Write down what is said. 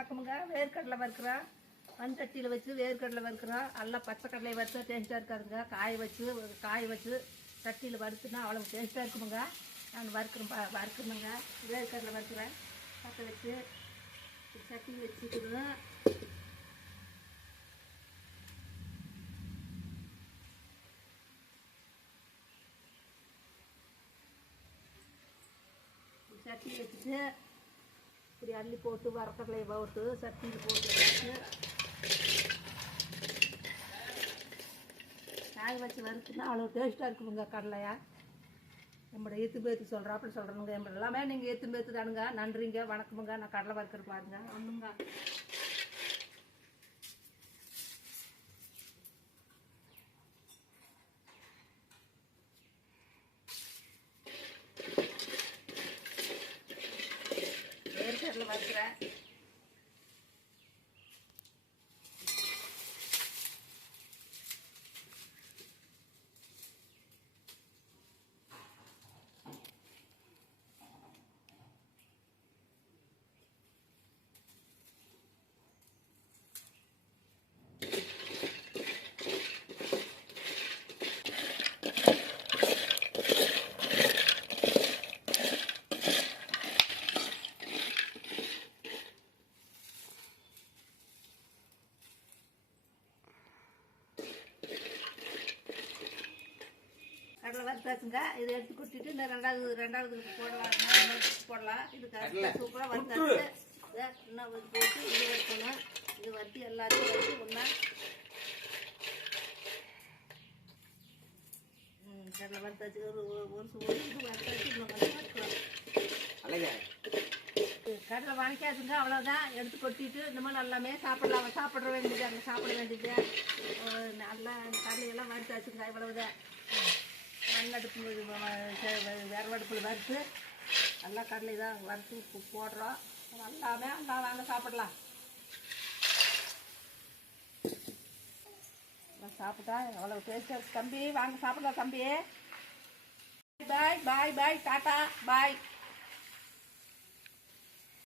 வணக்கமுங்க. வேர்க்கடலை வறுக்கிறோம். மண்சட்டியில் வச்சு வேர்க்கடலை வறுக்கிறோம். நல்லா பச்சை கடலை வறுத்தா டேஸ்ட்டாக இருக்காதுங்க. காய வச்சு சட்டியில் வறுத்துனா அவ்வளோ டேஸ்ட்டாக இருக்குமுங்க. நான் வறுக்கணுங்க. வேர்க்கடலை வறுக்கிறேன். பற்ற வச்சு சட்டி வச்சுக்கணும். சட்டி வச்சுட்டு இப்படி அள்ளி போட்டு வரக்கடலையை போட்டு சட்டியில் போட்டு வச்சு காய வச்சு வறுத்துனா அவ்வளோ டேஸ்ட்டாக இருக்குதுங்க. கடலையா நம்மளோட எத்து பேத்து சொல்கிறோம், அப்படி சொல்கிறேனுங்க. நம்ம எல்லாமே நீங்கள் எத்து பேத்து தானுங்க. நன்றிங்க, வணக்கமுங்க. நான் கடலை வறுக்கிற பாருங்க ஒன்றுங்க. வேர்க்கடலை வறுக்கிறேன். கடலை வறுத்தாச்சுங்க. இதை எடுத்து கொட்டிட்டு இந்த ரெண்டாவது போடலாம். இது சூப்பராக வறுத்தாச்சு. இன்னும் போட்டு இது வறுக்கணும். இது வறுத்து எல்லாத்தையும் வறுத்து ஒன்றா கடலை வறுத்தாச்சு. ஒரு இது வறுத்தாச்சு. இன்னும் கொஞ்சம் வறுக்கலாம். கடலை வணக்காச்சுங்க. அவ்வளோதான். எடுத்து கொட்டிட்டு இந்த மாதிரி எல்லாமே சாப்பிட வேண்டியது. அங்கே சாப்பிட வேண்டியது. நல்லா கடலையெல்லாம் வறுத்தாச்சுங்க. இவ்வளவுதான். மண்ணடுப்பு விறவடுப்பில் வறுத்து நல்லா கடலை தான் வறுத்து போடுறோம். நல்லா வாங்க சாப்பிடலாம். சாப்பிட்டா அவ்வளோ டேஸ்டாக இருக்கு தம்பி. வாங்க சாப்பிடலாம் தம்பி. பாய் பாய் பாய் டாட்டா பாய்.